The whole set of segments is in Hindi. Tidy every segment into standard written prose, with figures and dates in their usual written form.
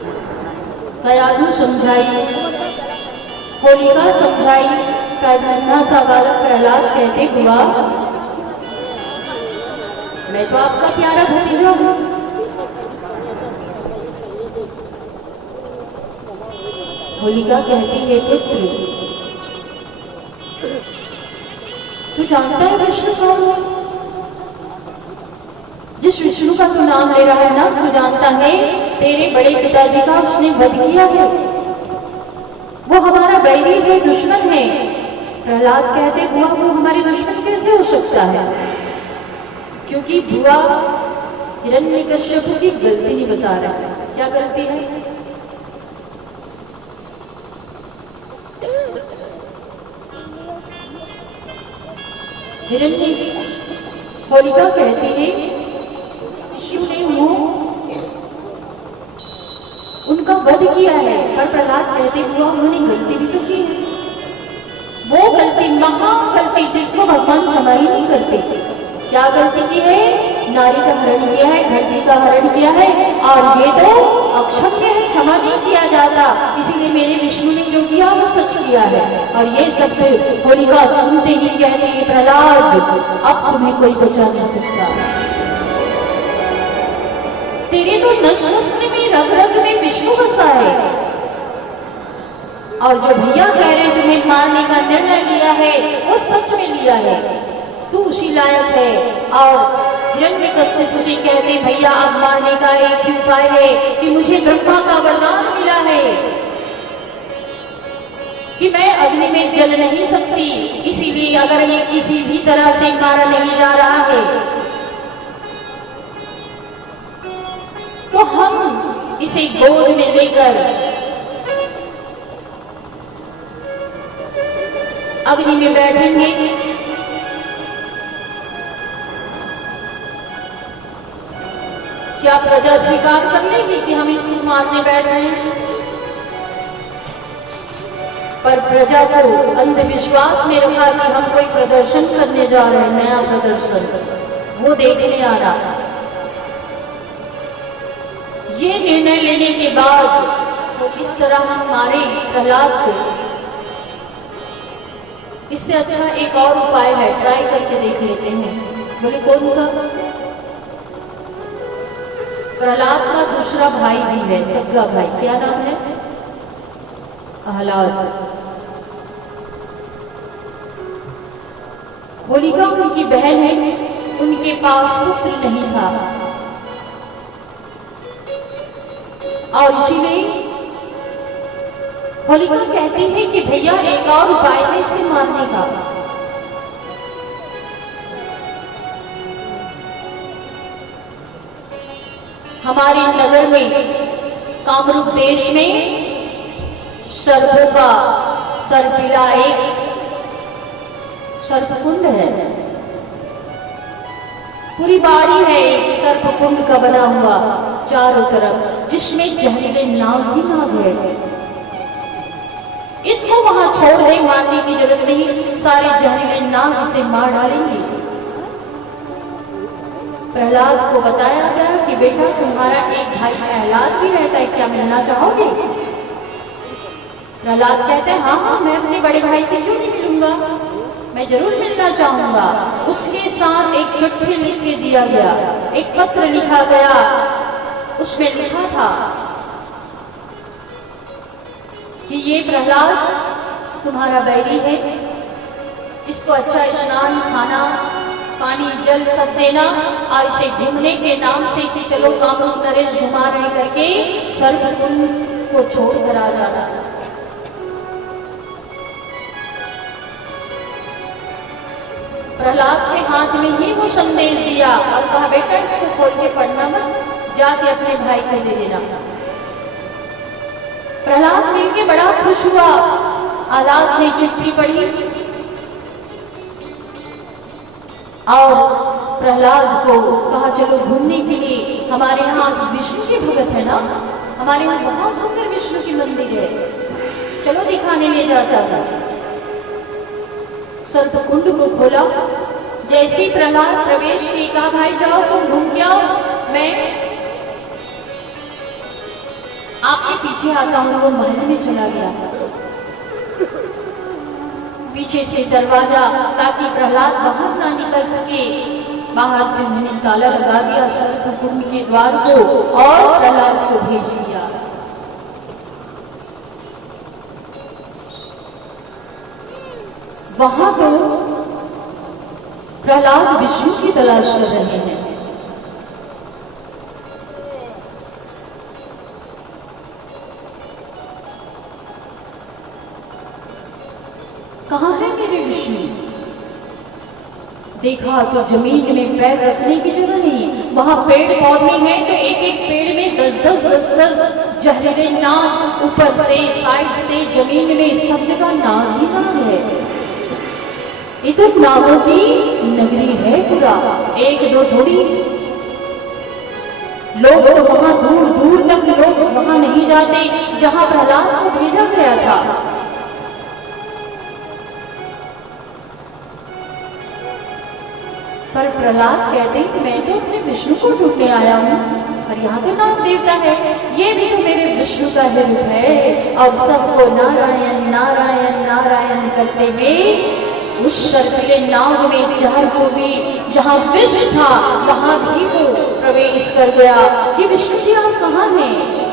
कयाधु समझाई, होलिका समझाई, नन्हा सा बालक प्रहलाद कहते हुआ, मैं तो आपका प्यारा भतीजा हूं। होलिका कहती है, पुत्र तू जानता है विष्णु कौन है? जिस विष्णु का तू नाम ले रहा है ना, तू जानता है तेरे बड़े पिताजी का उसने वध किया है। वो हमारा बैरी है, दुश्मन है। प्रहलाद कहते हुआ, वो हमारे दुश्मन कैसे हो सकता है? क्योंकि बुआ हिरण्यकश्यप की गलती नहीं बता रहा है। क्या गलती है? होलिका कहती है, शिव ने उनका वध किया है, पर प्रहलाद कहते हुआ उन्होंने गलती भी तो की है। वो गलती, महा गलती, जिसको भगवान क्षमा ही नहीं करते। क्या गलती की है? नारी का हरण किया है, धरती का हरण किया है, और ये तो अक्षम्य है, क्षमा नहीं किया जाता। इसीलिए मेरे विष्णु ने जो किया वो सच किया है। और ये सब होलिका सुनते ही कहते हैं, प्रहलाद अब तुम्हें कोई बचा नहीं सकता। तेरे तो नस नस में, रग रग में विष्णु बसा है। और जो भैया कह रहे तुम्हें मारने का निर्णय लिया है, वो सच में लिया है। तू उसी लायक है। और हिरण्यकश्यप तुझे कहते, भैया अब मारने का एक ही उपाय है कि मुझे ब्रह्मा का वरदान मिला है कि मैं अग्नि में जल नहीं सकती। इसीलिए अगर ये किसी भी तरह से मारा नहीं जा रहा है, तो हम इसे गोद में लेकर अग्नि में बैठेंगे। क्या प्रजा स्वीकार कर लेगी कि हम इसको मारने बैठ रहे हैं? पर प्रजा को अंधविश्वास में रखा कि हम कोई प्रदर्शन करने जा रहे हैं, नया प्रदर्शन, वो देखने आ रहा। ये निर्णय लेने के बाद तो किस तरह हम मारे प्रहलाद को, इससे अच्छा एक और उपाय है, ट्राई करके देख लेते हैं। बोले कौन सा? प्रहलाद का दूसरा भाई भी है, सगा भाई, क्या नाम है? प्रहलाद। होलिका उनकी बहन है, उनके पास पुत्र नहीं था, और इसीलिए होलिका कहती है कि भैया एक और उपाय है इसे मारने का। हमारे नगर में, कामरूप देश में सर्पों का सर्पिला एक सर्पकुंड है। पूरी बाड़ी है एक सर्पकुंड का बना हुआ चारों तरफ, जिसमें जहरीले नाग ही नाग है। इसको वहां छोड़ दे, मारने की जरूरत नहीं, सारे जहरीले नाग इसे मार डालेंगे। प्रहलाद को बताया गया कि बेटा तुम्हारा एक भाई प्रहलाद भी रहता है, क्या मिलना चाहोगे? प्रहलाद कहते हैं, हाँ हाँ, मैं अपने बड़े भाई से क्यों नहीं मिलूंगा, मैं जरूर मिलना चाहूंगा। उसके साथ एक चिट्ठी लिख के दिया गया, एक पत्र लिखा गया, उसमें लिखा था कि ये प्रहलाद तुम्हारा बैरी है, इसको अच्छा स्नान, खाना, पानी, जल सब देना, और इसे घूमने के नाम से कि चलो कामरूप नरेश घुमा रहे करके सर्पकुंड को छोड़ कर आ जाना। प्रहलाद के हाथ में ही वो संदेश दिया और कहा, बेटा इसको खोल के पढ़ना मत, जाके अपने भाई को दे देना। प्रहलाद मिलके बड़ा खुश हुआ। प्रहलाद ने चिट्ठी पढ़ी और प्रहलाद को कहा, चलो घूमने के लिए, हमारे यहाँ विष्णु की भगत है ना, हमारे यहाँ बहुत सुंदर विष्णु की मंदिर है, चलो दिखाने ले जाता था। सर्पकुंड को खोला, जैसे प्रहलाद प्रवेश किए, कहा भाई जाओ तुम घूम के आओ, मैं आपके पीछे आता हूँ। वो महल में चला गया पीछे से दरवाजा, ताकि प्रहलाद बाहर ना निकल सके। बाहर से उन्होंने ताला लगा दिया सरसपुर के द्वार को और प्रहलाद को भेज दिया। वहां तो प्रहलाद विष्णु की तलाश कर रहे हैं। कहाँ है मेरे विष्णु? देखा तो जमीन में पैर रखने की जगह नहीं। वहां पेड़ पौधे हैं तो एक एक पेड़ में 10-10 जहरीले नाग, ऊपर से साइड से जमीन में सब जगह नाग ही नाग है। ये तो नागों की नगरी है पूरा, एक दो थोड़ी। लोग तो वहां दूर दूर तक लोग वहां नहीं जाते जहां प्रहलाद को भेजा गया था। पर प्रहलाद कहते हैं कि मैं तो अपने विष्णु को ढूंढने आया हूँ, और यहाँ तो नाग देवता है, ये भी तो मेरे विष्णु का ही रूप है। और सबको नारायण नारायण नारायण करते हुए उस शर्फीले नाग में जहर को भी, जहाँ विष था वहां भी वो प्रवेश कर गया कि विष्णु जी आप कहाँ हैं?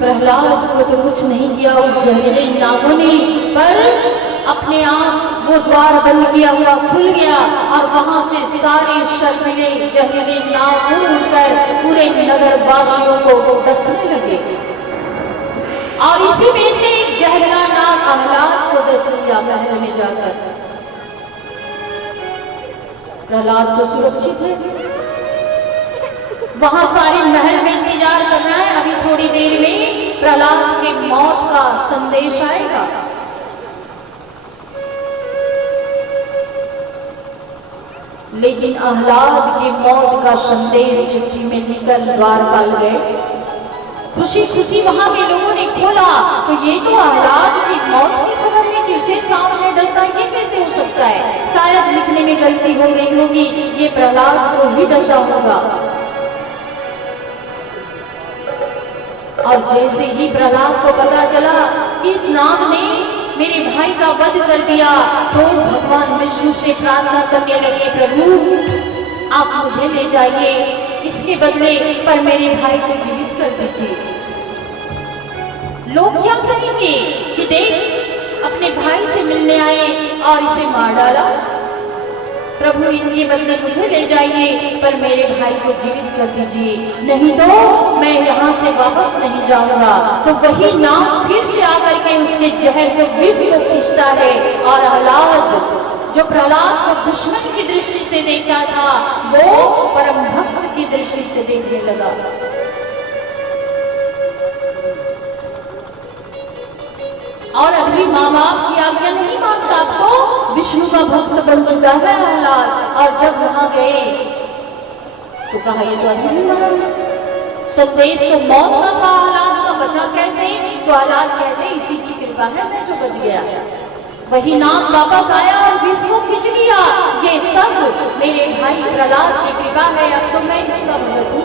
प्रहलाद को तो कुछ नहीं किया उस जहरीले नागों ने, पर अपने आप वो द्वार बंद किया हुआ खुल गया और वहां से सारे शर्मीले जहरीले नाग उड़कर पूरे नगर वासियों को डसने लगे। और इसी में से एक जहरीला नाग प्रहलाद को डस लिया महल में जाकर। प्रहलाद तो सुरक्षित है, वहां सारे महल में इंतजार कर रहा है। अभी थोड़ी देर में प्रहलाद के मौत का संदेश आएगा। लेकिन आह्लाद की मौत का संदेश चिट्ठी में लेकर द्वारपाल गए। खुशी खुशी वहां के लोगों ने खोला तो ये तो आह्लाद की मौत की खबर है, जिसे सामने डसा, ये कैसे हो सकता है? शायद लिखने में गलती हो गई होगी, ये प्रहलाद को ही डसा होगा। और जैसे ही प्रहलाद को पता चला कि इस नाग ने मेरे भाई का वध कर दिया, तो भगवान विष्णु से प्रार्थना करने लगे, प्रभु आप मुझे ले जाइए, इसके बदले पर मेरे भाई को जीवित कर दीजिए। लोग क्या कहेंगे कि देख अपने भाई से मिलने आए और इसे मार डाला। प्रभु इनके बदले मुझे ले जाइए, पर मेरे भाई को जीवित कर दीजिए, नहीं तो मैं यहाँ से वापस नहीं जाऊंगा। तो वही नाग फिर से आकर के उसके जहर को विष को खींचता है और आह्लाद जो प्रहलाद को दुश्मन की दृष्टि से देखा था वो परम भक्त की दृष्टि से देखने लगा। और अभी माँ बाप की आज्ञा नहीं मानता, तो विष्णु का भक्त बन चुका है आह्लाद। और जब वहां गए तो कहा ये तो अभी नहीं मरा, संदेश तो मौत का था, आह्लाद का बचा कैसे? तो आह्लाद कहते इसी की कृपा है मैं जो बच गया। वही नाग वापस आया और विष को खींच लिया। ये सब मेरे भाई प्रहलाद की कृपा है, अब तो मैं इसका भक्त हूँ।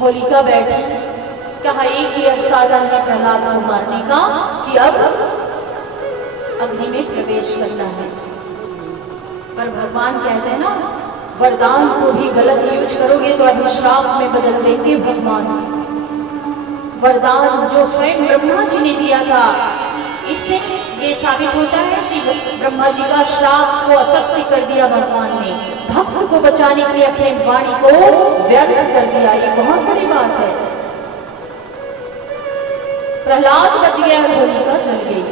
होलिका बैठी, कहा एक ही साधन है प्रहलाद को मारने का कि अब अग्नि में प्रवेश करना है। पर भगवान कहते हैं ना, वरदान को भी गलत यूज करोगे तो अभिश्राप में बदल देंगे भगवान। वरदान जो स्वयं ब्रह्मा जी ने दिया था, इससे ये साबित होता है कि ब्रह्मा जी का श्राप को असत्य कर दिया भगवान ने, भक्त को बचाने के लिए अपने वाणी को व्यर्थ कर दिया। ये बहुत बड़ी बात है। प्रहलाद बच गया, होलिका जल गई।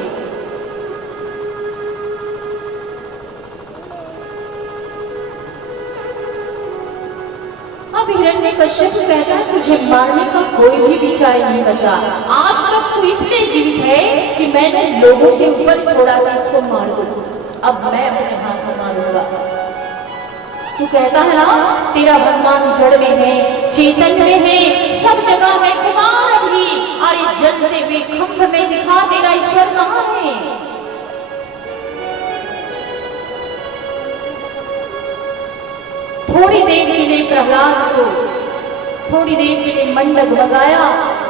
अब हिरण्यकश्यप कहता है तुझे मारने का कोई भी विचार नहीं बचा। आज तक तू इसलिए जीवित है कि मैंने लोगों के ऊपर छोड़ा कि इसको मार दो, अब मैं अपने हाथ में मारूंगा। तू कहता है ना तेरा भगवान जड़ में है, चेतन में है, सब जगह है, भगवान थोड़ी देर के लिए प्रहलाद को थोड़ी देर के लिए मन डगमगाया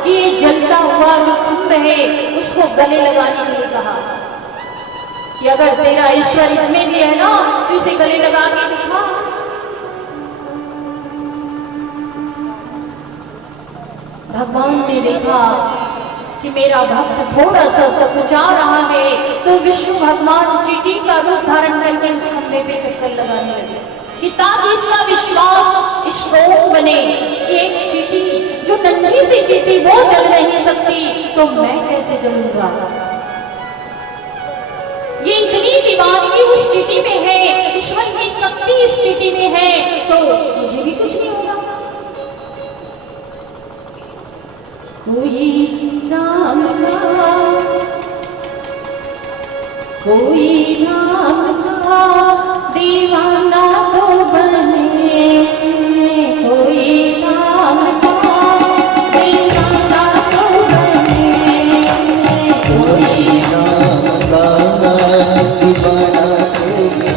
कि ये जलता हुआ जो खंभ है उसको गले लगाने के लिए कहा कि अगर तेरा ईश्वर इसमें भी है ना तो इसे गले लगा के दिखा। भगवान ने देखा कि मेरा भक्त थोड़ा सा सकुचा रहा है तो विष्णु भगवान चींटी का रूप धारण करके उस खंभे पे चक्कर लगाने लगे कि ताकि इसका विश्वास स्ट्रोंग बने। एक चींटी जो नन्ही सी चींटी वो जल नहीं सकती तो मैं कैसे जलूंगा। ये इतनी दीवानगी उस चींटी में है, ईश्वर की शक्ति इस चींटी में है तो मुझे भी कुछ नहीं होगा। कोई राम का कोई राम का दीवाना तो बने, कोई राम का दीवाना तो बने, कोई राम का दीवाना तो बने।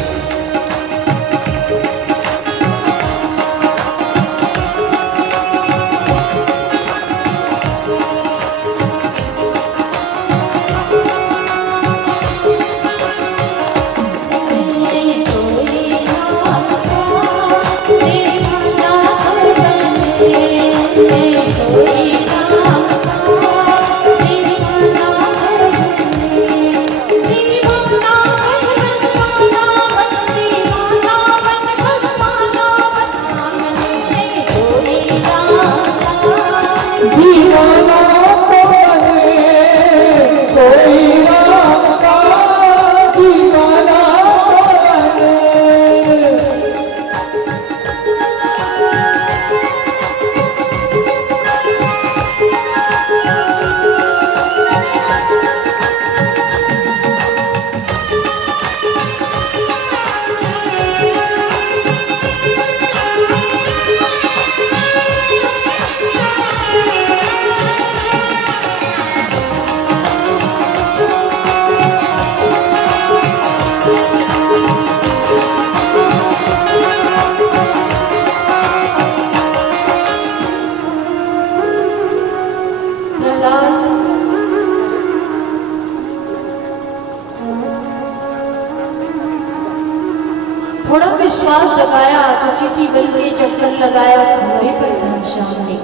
थोड़ा विश्वास लगाया तो चींटी बल के चक्कर लगाया खंभे पर घनश्याम ने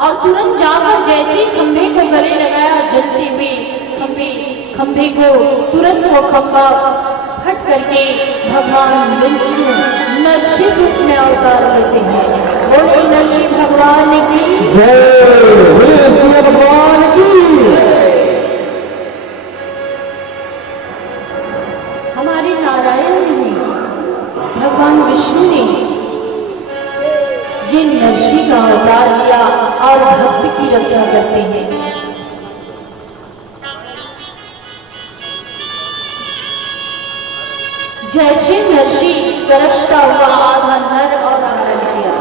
और तुरंत जाकर जैसे खंभे को गले लगाया जलते हुए खंभे को तुरंत वो खंभा फट करके भगवान विष्णु नरसिंह रूप में अवतार लेते हैं। बोले नरसिंह भगवान की जय, भगवान की। हमारे नारायण ने भगवान विष्णु ने ये नरसिंह का अवतार लिया और भक्त की रक्षा करते हैं। जैसे नरसिंह गरजता हुआ आधा नर और धारण किया,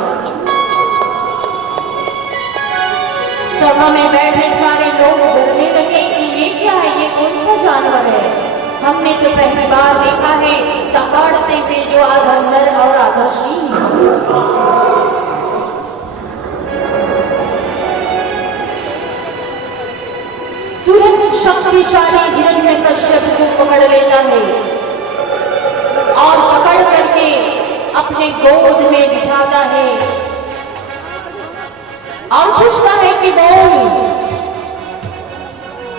सभा में बैठे सारे लोग डरने लगे कि ये क्या है, ये कौन सा जानवर है। हमने तो पहली बार देखा है दहाड़ते हुए जो आधा नर और आधा सिंह। तुरंत शक्तिशाली हिरण्यकश्यप को पकड़ लेता है और पकड़ करके अपने गोद में बिठाता है और पूछता है कि बोल,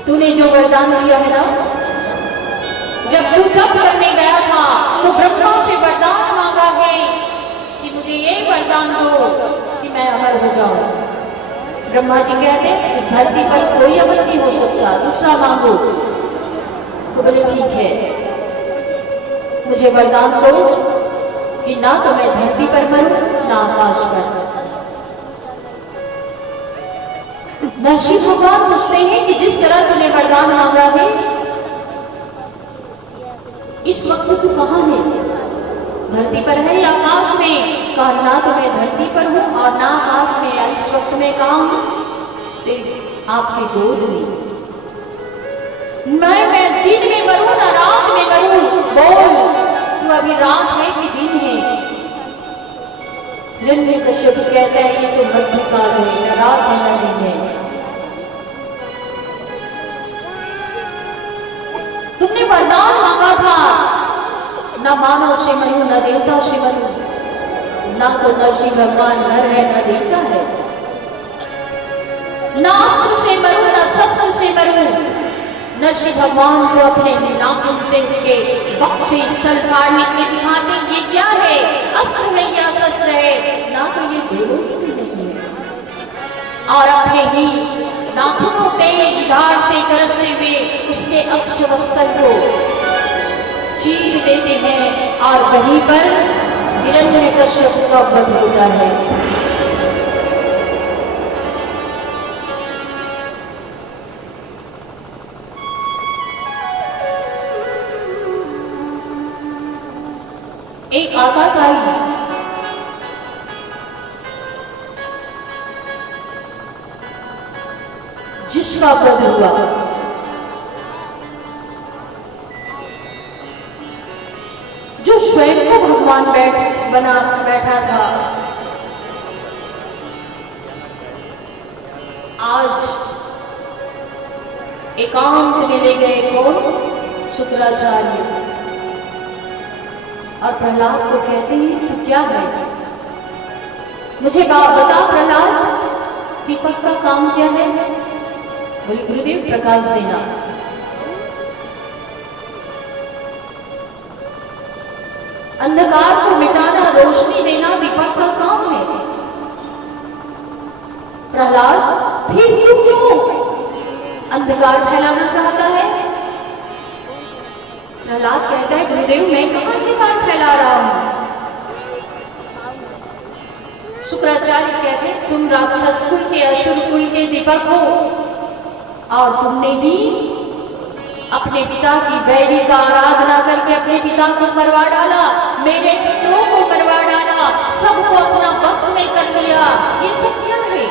तूने जो वरदान दिया है ना, जब तू तप करने गया था तो ब्रह्मा से वरदान मांगा है कि मुझे ये वरदान दो कि मैं अमर हो जाऊं। ब्रह्मा जी कहते हैं इस धरती पर कोई अमर नहीं हो सकता, दूसरा मांगो। तो बोले ठीक है, मुझे वरदान दो कि ना तो मैं धरती पर मरूं ना आकाश पर। नरसिंह भगवान पूछते हैं कि जिस तरह तूने वरदान मांगा है इस वक्त तू कहां है, धरती पर है या आकाश में। कहा ना तो मैं धरती पर हूं और ना आकाश में, या इस वक्त में कहां हूं, आपके गोद में। मैं दिन में मरूं ना रात में मरूं, बोल तू अभी रात है कि दिन है। हिरण्यकश्यप कहता है ये तो मध्यकाल है, न रात है न दिन है। तुमने वरदान मांगा था, न मानव से मनु न देवता से मनु, ना तो नरसिंह भगवान नर है न देवता है, ना अस्त्र से मरू न शस्त्र से मरू। नरसिंह भगवान को अपने नाखून से उसके बक्से स्थल फाड़ने के दिखाते ये क्या है, अस्त्र नहीं या शस्त्र है, ना तो ये देवों की नहीं है। और अपने ही नाखूनों तेज धार से गरजते हुए उसके अक्ष वस्त्र को चीर देते हैं और वहीं पर हिरण्यकश्यप का वध होता है। एक आकाकाई जिसका वध हुआ, जो स्वयं को भगवान बना बैठा था, आज एकांत में ले गए कौन? शुक्राचार्य। और प्रहलाद को कहते हैं तू क्या है, मुझे बता प्रहलाद, दीपक का काम क्या है? बोले गुरुदेव प्रकाश देना। अंधकार को मिटाना, रोशनी देना दीपक का काम है। प्रहलाद फिर क्यों अंधकार फैलाना चाहता है? प्रहलाद कहता है गुरुदेव मैं कहां अंधकार फैला रहा हूं? शुक्राचार्य कहते हैं तुम राक्षस कुल के, असुर कुल के दीपक हो, और तुमने ही अपने पिता की वैरी का आराधना करके अपने पिता को मरवा डाला, मेरे पितरों को मरवा डाला, सबको अपना बस में कर लिया। ये सब क्या है?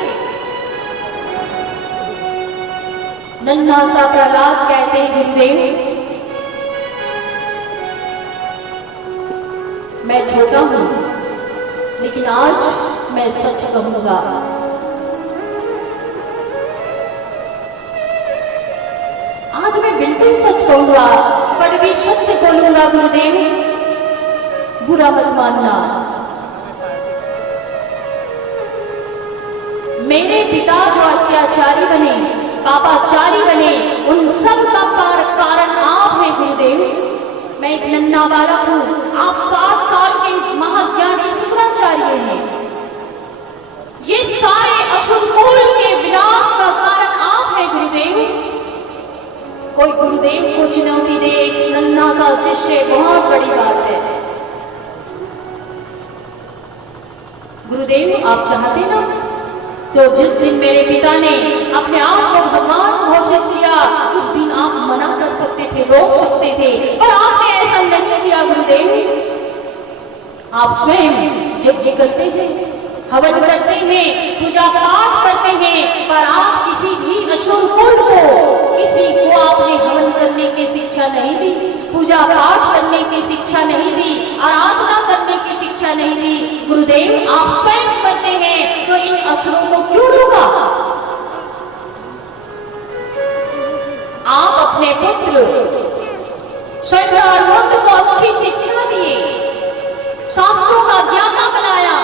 नन्हा सा प्रहलाद कहते हैं गुरुदेव मैं छोटा हूं, लेकिन आज मैं सच कहूंगा। आज मैं बिल्कुल सच कहूंगा, कड़वी सत्य बोलूंगा गुरुदेव, बुरा मत मानना। मेरे पिता जो अत्याचारी बने, पापाचारी बने, उन सब का कारण आप हैं गुरुदेव। मैं एक नन्हा बालक हूं, आप 60 साल के महाज्ञानी शुक्राचार्य हैं। ये सारे असुर कुल के विनाश का कारण आप हैं गुरुदेव। कोई गुरुदेव को चुनौती दे एक नन्हा सा शिष्य, बहुत बड़ी बात है। गुरुदेव आप चाहते ना तो जिस दिन मेरे पिता ने अपने आप को भगवान घोषित किया, उस दिन आप मना कर सकते थे, रोक सकते थे, पर आपने ऐसा नहीं किया गुरुदेव। आप स्वयं यज्ञ करते हैं, हवन करते हैं, पूजा पाठ करते हैं, पर आप किसी भी असुर कुल को, किसी को आपने हवन करने की शिक्षा नहीं दी, पूजा पाठ करने की शिक्षा नहीं दी, आराधना करने की शिक्षा नहीं दी। गुरुदेव आप स्वयं करते हैं, तो इन असुरों को क्यों रोका? आप अपने पुत्र शंकरानंद को अच्छी शिक्षा दिए, शास्त्रों का ज्ञाता बनाया,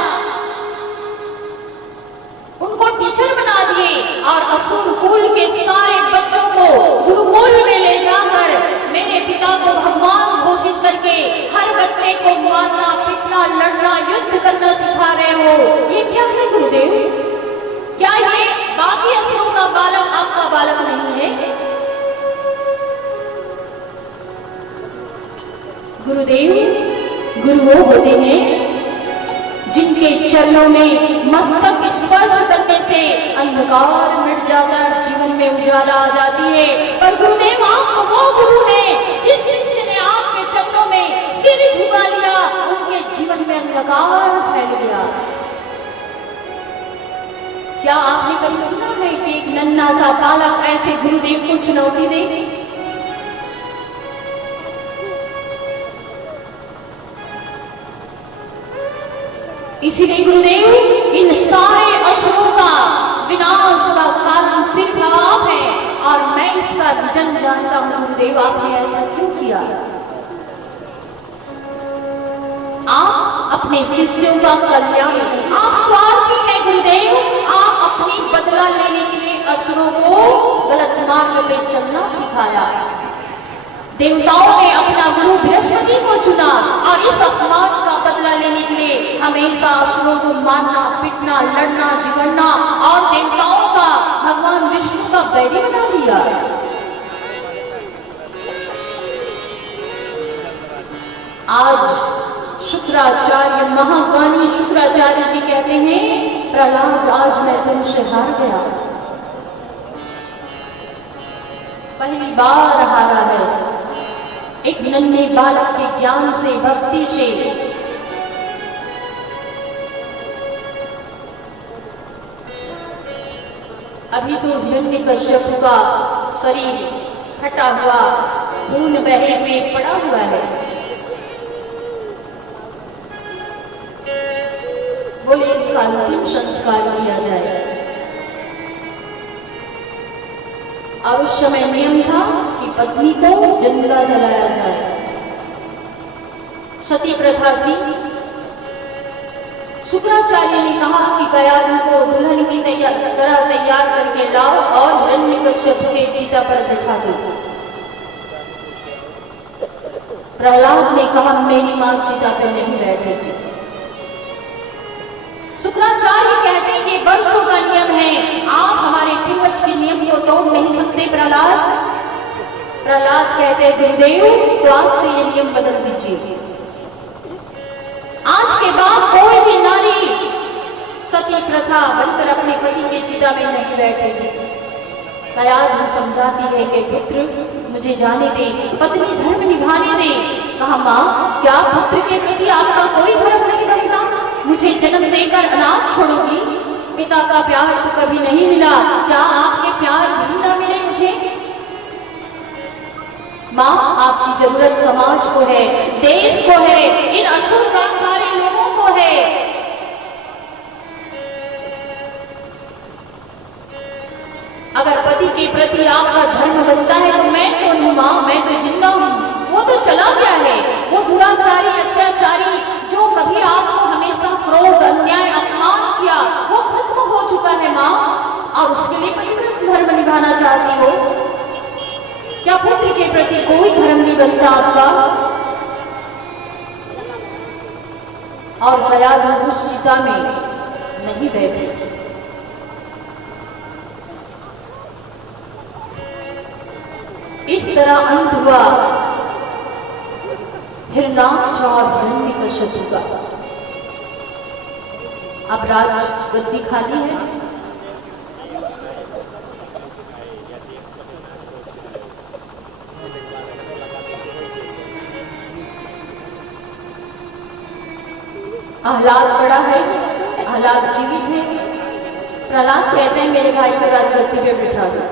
उनको टीचर बना दिए, और असुर कुल के सारे बच्चों को गुरुकुल में ले जाकर मेरे पिता को भगवान घोषित करके हर बच्चे को मारना, पीटना, लड़ना, युद्ध करना सिखा रहे हो। ये क्या है गुरुदेव? क्या ये बाकी असुरों का बालक आपका बालक नहीं है? गुरुदेव गुरु वो होते हैं जिनके चरणों में मस्तक स्पर्श करने से अंधकार मिट जाकर जीवन में उजाला आ जाती है। पर गुरुदेव आप वो गुरु हैं जिस शिष्य ने आपके चरणों में सिर झुका लिया, उनके जीवन में अंधकार फैल गया। क्या आपने कभी सुना है कि एक नन्हा सा बालक ऐसे गुरुदेव को चुनौती दे? इसीलिए गुरुदेव इन सारे असुरों का विनाश का कारण सिर्फ आप है और मैं इसका विजन जानता हूं। गुरुदेव आपने ऐसा क्यों किया? आप अपने शिष्यों का कल्याण, आप स्वार्थी हैं गुरुदेव। आप अपनी बदला लेने के लिए असुरों को गलत मार्ग पे चलना सिखाया। देवताओं ने अपना गुरु बृहस्पति को चुना और इस अपमान का बदला लेने के लिए हमेशा असुरों को मारना, पीटना, लड़ना, झगड़ना और देवताओं का भगवान विष्णु का बैरी बना दिया। आज शुक्राचार्य, महाज्ञानी शुक्राचार्य जी कहते हैं, प्रहलाद आज मैं तुमसे हार गया, पहली बार हारा है। एक नन्हे बालक के ज्ञान से, भक्ति से अभी तो हिरण्यकश्यप का शरीर फटा हुआ, खून बहे हुए पड़ा हुआ है। बोले अंतिम संस्कार किया जाए। और उस समय नियम था कि पत्नी को जिंदा जलाया जाए, सती प्रथा थी। शुक्राचार्य ने कहा कि कयाधु को दुल्हन की तरह तैयार करके लाओ और हिरण्यकश्यप के चिता पर बिठा दो। प्रहलाद ने कहा मेरी मां चिता पर नहीं बैठेगी। शुक्राचार्य कहते हैं ये वर्षों का नियम है, आप हमारे पूर्वज के नियम को तोड़ नहीं सकते प्रहलाद। प्रहलाद कहते गुरुदेव तो आज से ये नियम बदल दीजिए। आज के बाद कोई भी नारी सती प्रथा बनकर अपने पति के चिता में नहीं बैठेगी। कयाधु समझाती है कि पुत्र मुझे जाने दे, पत्नी धर्म निभाने दे। कहा मां क्या पुत्र के प्रति आपका कोई धर्म नहीं बनता? मुझे जन्म देकर अनाथ छोड़ोगी? पिता का प्यार तो कभी नहीं मिला, क्या आपके प्यार भी ना मिले मुझे? मां आपकी जरूरत समाज को है, देश को है, इन असुर सारे लोगों को है। अगर पति के प्रति आपका धर्म बनता है तो मैं कौन हूं मां? मैं तो जिंदा हूं। वो तो चला गया है, वो दुराचारी, अत्याचारी जो कभी आपको हमेशा क्रोध, अन्याय, अपमान किया, वो खत्म हो चुका है मां। और उसके लिए पति धर्म निभाना चाहती हो? क्या पुत्र के प्रति कोई धर्म नहीं बनता आपका? और कयाधु उस चिता में नहीं बैठे। इस तरह अंत हुआ हिरणाक्ष और हिरण्यकश्यप का। अब राज गद्दी खाली है। आह्लाद बड़ा है, आह्लाद जीवित है। प्रहलाद कहते हैं मेरे भाई को राजगद्दी पे बिठा दो।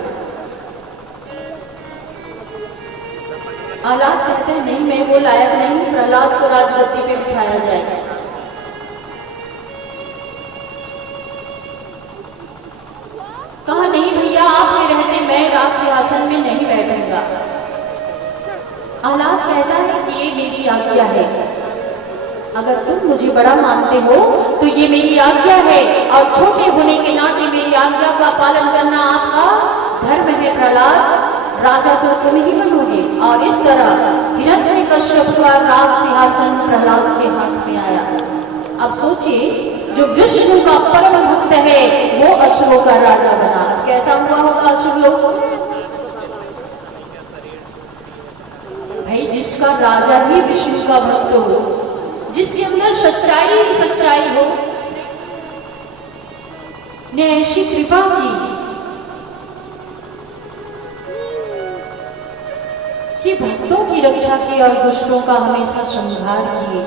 आह्लाद कहते हैं नहीं मैं वो लायक नहीं, प्रहलाद को राजगद्दी पे बिठाया जाएगा। कहा नहीं भैया आपके रहते मैं राज सिंहासन में नहीं बैठूंगा। आह्लाद कहता है कि ये मेरी आज्ञा है, अगर तुम मुझे बड़ा मानते हो तो ये मेरी आज्ञा है और छोटे होने के नाते मेरी आज्ञा का पालन करना आपका धर्म है। प्रहलाद राजा तो तुम ही बनोगे। और इस तरह हिरण्यकश्यप का राज सिंहासन प्रहलाद के हाथ में आया। अब सोचिए जो विष्णु का परम भक्त है वो असुरों का राजा बना, कैसा हुआ होगा असुर लोग? भाई जिसका राजा ही विष्णु का भक्त हो, जिसके अंदर सच्चाई ही सच्चाई हो, ने ऐसी कृपा की कि भक्तों की रक्षा की और दुष्टों का हमेशा संहार किए।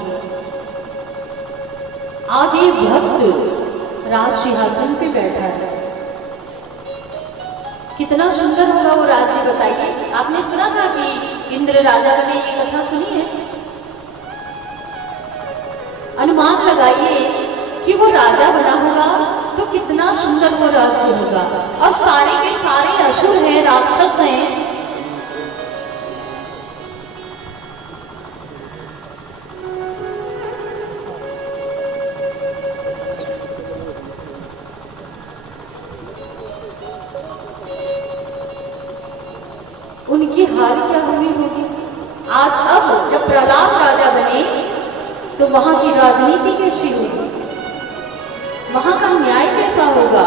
आज ये भक्त राज सिंहासन पे बैठा है। कितना सुंदर होगा वो राज्य, बताइए। आपने सुना था कि इंद्र राजा ने ये कथा सुनी है? अनुमान लगाइए कि वो राजा बना होगा तो कितना सुंदर वो राज्य होगा। और सारे के सारे असुर हैं, राक्षस हैं। उनकी हार क्या हुई होगी। आज अब जब प्रहलाद राजा बने तो वहां की राजनीति कैसी होगी, वहां का न्याय कैसा होगा।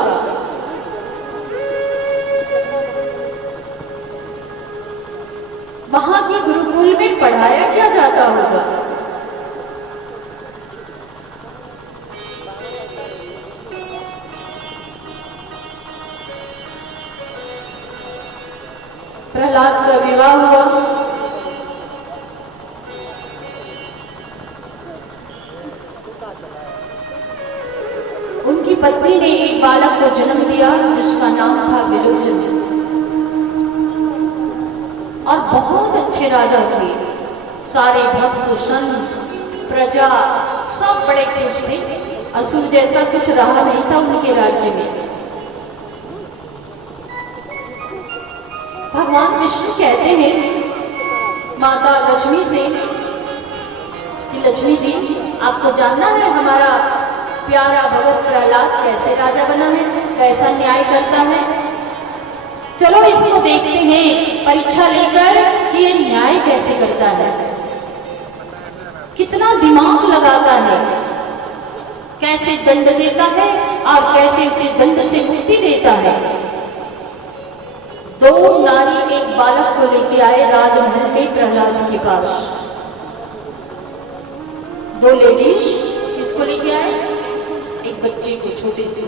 वहां के गुरुकुल में पढ़ाया क्या जाता होगा। प्रहलाद का विवाह हुआ। उनकी पत्नी ने एक बालक को जन्म दिया जिसका नाम था विलोचन। और बहुत अच्छे राजा थे, सारे भक्त संत प्रजा सब बड़े खुश थे। असुर जैसा कुछ रहा नहीं था उनके राज्य में। भगवान विष्णु कहते हैं माता लक्ष्मी से कि लक्ष्मी जी, आपको जानना है हमारा प्यारा भगत प्रहलाद कैसे राजा बना है, कैसा न्याय करता है। चलो इसको देखते हैं परीक्षा लेकर कि ये न्याय कैसे करता है, कितना दिमाग लगाता है, कैसे दंड देता है और कैसे उसे दंड से मुक्ति देता है। दो नारी एक बालक को लेके आए राजमहल में प्रहलाद के पास। दो लेडीज किसको लेके आए, एक बच्चे को छोटे से।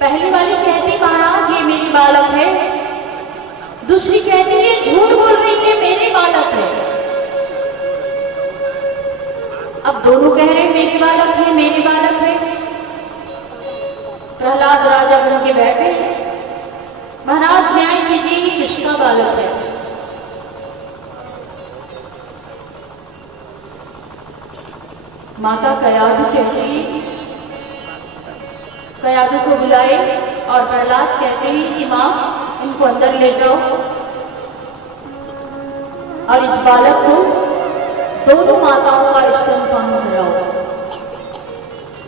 पहली वाली कहती महाराज ये मेरी बालक है, दूसरी कहती है झूठ बोल रही है मेरे बालक है। अब दोनों कह रहे मेरे बालक है मेरे बालक है। प्रहलाद राजा बन के बैठे, महाराज न्याय कीजिए किसका बालक है। माता कयाधु कहती, कयाधु को बुलाए और प्रहलाद कहते हैं कि मां इनको अंदर ले जाओ और इस बालक को दोनों माताओं का स्तनपान कराओ।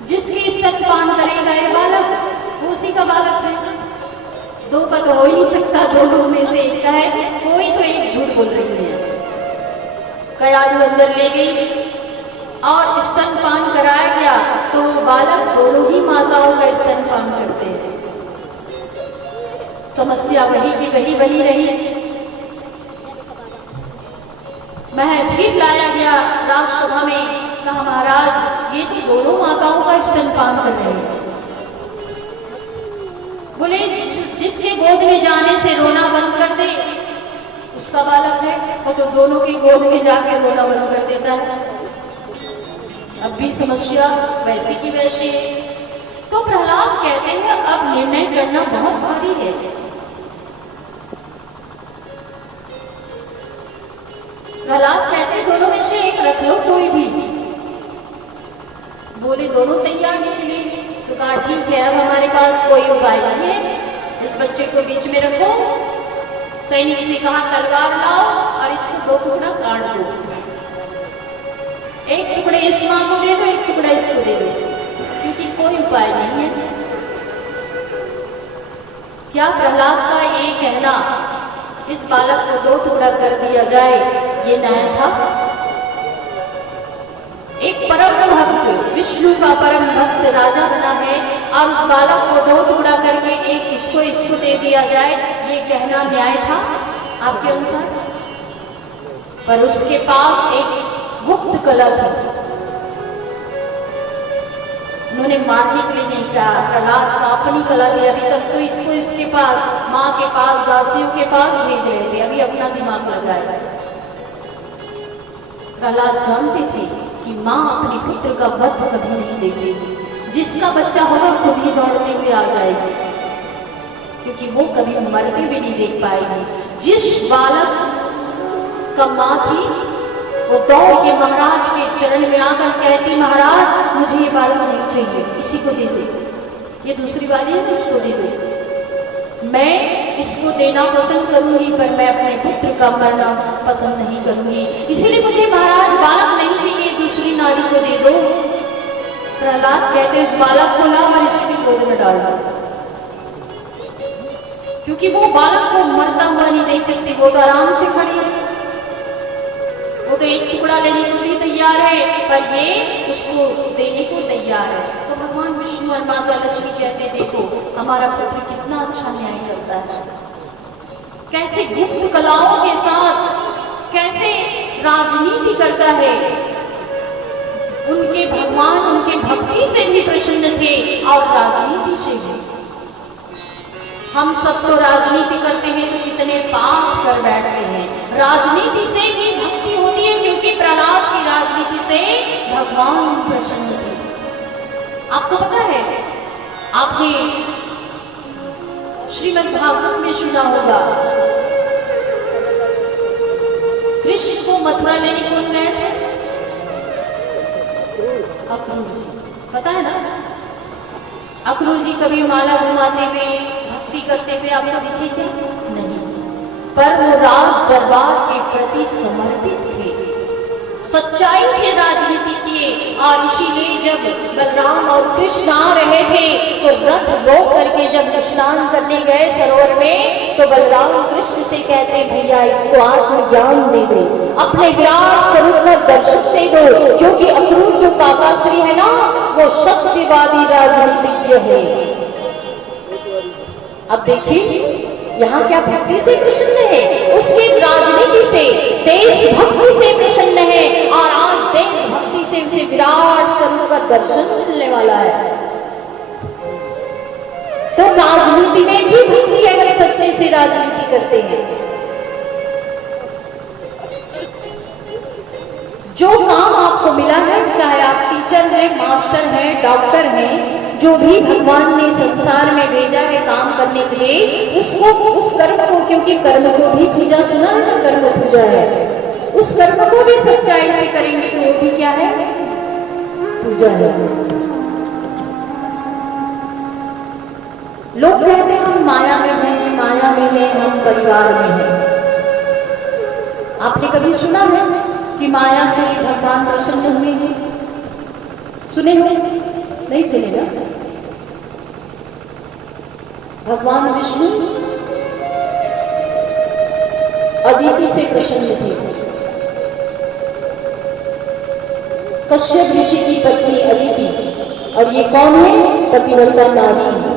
जिसकी स्तनपान करेगा ये बालक वो उसी का बालक है। दो का तो हो ही नहीं सकता, दोनों में से एक का है, कोई तो एक झूठ बोल रही है। कयाधु अंदर ले गई और स्तनपान कराया गया तो वो बालक दोनों ही माताओं का स्तनपान करते हैं। समस्या वही की वही रही। महल फिर लाया गया राजसभा में, कहा महाराज ये तो दोनों माताओं का स्तनपान कर रहे हैं। बोले जिसके गोद में जाने से रोना बंद कर दे उसका बालक है, वो तो दोनों की गोद में जाके रोना बंद कर देता है। अब भी समस्या वैसी की वैसी। तो प्रहलाद कहते हैं अब निर्णय करना बहुत भारी है। प्रहलाद कहते दोनों में से एक रख लो कोई भी। बोले दोनों तैयार निकले तो कहा ठीक है अब हमारे पास कोई उपाय नहीं है, इस बच्चे को बीच में रखो। सैनिक से कहा तलवार लाओ और इसको दो टुकड़ा काट दो, एक टुकड़े इस मां को दे दो एक टुकड़ा इसको दे दो, क्योंकि कोई उपाय नहीं है। क्या प्रहलाद का ये कहना इस बालक को दो टुकड़ा कर दिया जाए ये न्याय था? एक परम भक्त विष्णु का परम भक्त राजा बना है और उस बालक को दो टुकड़ा करके एक इसको दे दिया जाए ये कहना न्याय था आपके अनुसार? पर उसके पास एक गुप्त कला थी। उन्होंने मारने के लिए नहीं कहा, प्रहलाद का अपनी कला थी। अभी तक तो इसको इसके पास माँ के पास दासियों के पास भेज रहे थे, अभी अपना दिमाग लगाया। प्रहलाद जानते थे कि माँ अपने पुत्र का वध कभी नहीं देखेगी, जिसका बच्चा होगा खुद ही दौड़ते हुए आ जाएगी, क्योंकि वो कभी मरते भी नहीं देख पाएगी। जिस बालक का माँ थी वो दौड़ के महाराज के चरण में आकर कहती, महाराज मुझे ये बालक नहीं चाहिए, इसी को दे दे। ये दूसरी वाली है, इसको दे दे। मैं इसको देना पसंद करूंगी, पर मैं अपने पुत्र का मरना पसंद नहीं करूंगी, इसीलिए मुझे महाराज बालक नहीं चाहिए, दूसरी नारी को दे दो। प्रहलाद कहते, इस बालक को ला और इसकी गोद में डाल दो, क्योंकि वो बालक को मरता हुआ नहीं देख सकती, वो तो आराम से खड़ी है, वो तो एक टुकड़ा लेने के लिए तैयार है, पर ये उसको देने को तैयार है। तो भगवान विष्णु और माता लक्ष्मी कहते, देखो हमारा पुत्र कितना अच्छा न्याय करता है, कैसे गुप्त कलाओं के साथ कैसे राजनीति करता है। उनके भगवान उनके भक्ति से भी प्रसन्न थे और राजनीति से भी। हम सब तो राजनीति करते हैं तो कितने पाप कर बैठते हैं। राजनीति से भी भक्ति होती है, क्योंकि प्रहलाद की राजनीति से भगवान प्रसन्न थे। आपको पता है, आपने श्रीमद् भागवत में सुना होगा, कृष्ण को मथुरा लेने कौन गए थे? अक्रूर जी, पता है ना? अक्रूर जी कभी माला घुमाते हुए भक्ति करते हुए आपको दिखे थे? नहीं, पर वो राज दरबार के प्रति समर्पित थे, सच्चाई से राजनीति किए। और इसीलिए जब बलराम और कृष्ण आ रहे थे तो रथ रोक करके जब स्नान करने गए सरोवर में, तो बलराम कृष्ण से कहते, भैया इसको आत्मज्ञान दे दो, अपने विराट स्वरूप का दर्शन दे दो, क्योंकि अक्रूर जो काकाश्री है ना, वो सत्यवादी राजनीतिज्ञ है। अब देखिए यहाँ क्या भक्ति से प्रसन्न है, उसकी राजनीति से, देशभक्ति से प्रसन्न है, और आज देशभक्ति से उसे विराट स्वरूप का दर्शन मिलने वाला है। तो राजनीति में भी भक्ति, अगर सच्चे से राजनीति करते हैं, जो काम आपको मिला है, चाहे आप टीचर हैं, मास्टर हैं, डॉक्टर हैं, जो भी भगवान ने संसार में भेजा है काम करने के लिए, उसको, उस कर्म को, क्योंकि कर्म को भी पूजा, सुना है ना, कर्म पूजा है, उस कर्म को भी सच्चाई से करेंगे तो वो भी क्या है? पूजा है। लोग कहते हैं हम माया में हैं, माया में हैं, हम परिवार में हैं। आपने कभी सुना है कि माया से भगवान प्रसन्न हुए हैं? सुने हो? नहीं सुने ना? भगवान विष्णु अदिति से प्रसन्न थे। कश्यप ऋषि की पत्नी अदिति, और ये कौन है? पतिव्रता नारी।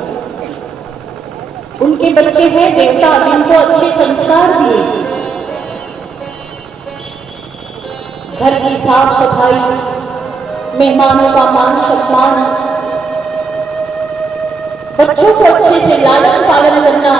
उनके बच्चे हैं देवता, जिनको अच्छे संस्कार दिए, घर की साफ सफाई, मेहमानों का मान सम्मान, बच्चों को अच्छे से लालन पालन करना,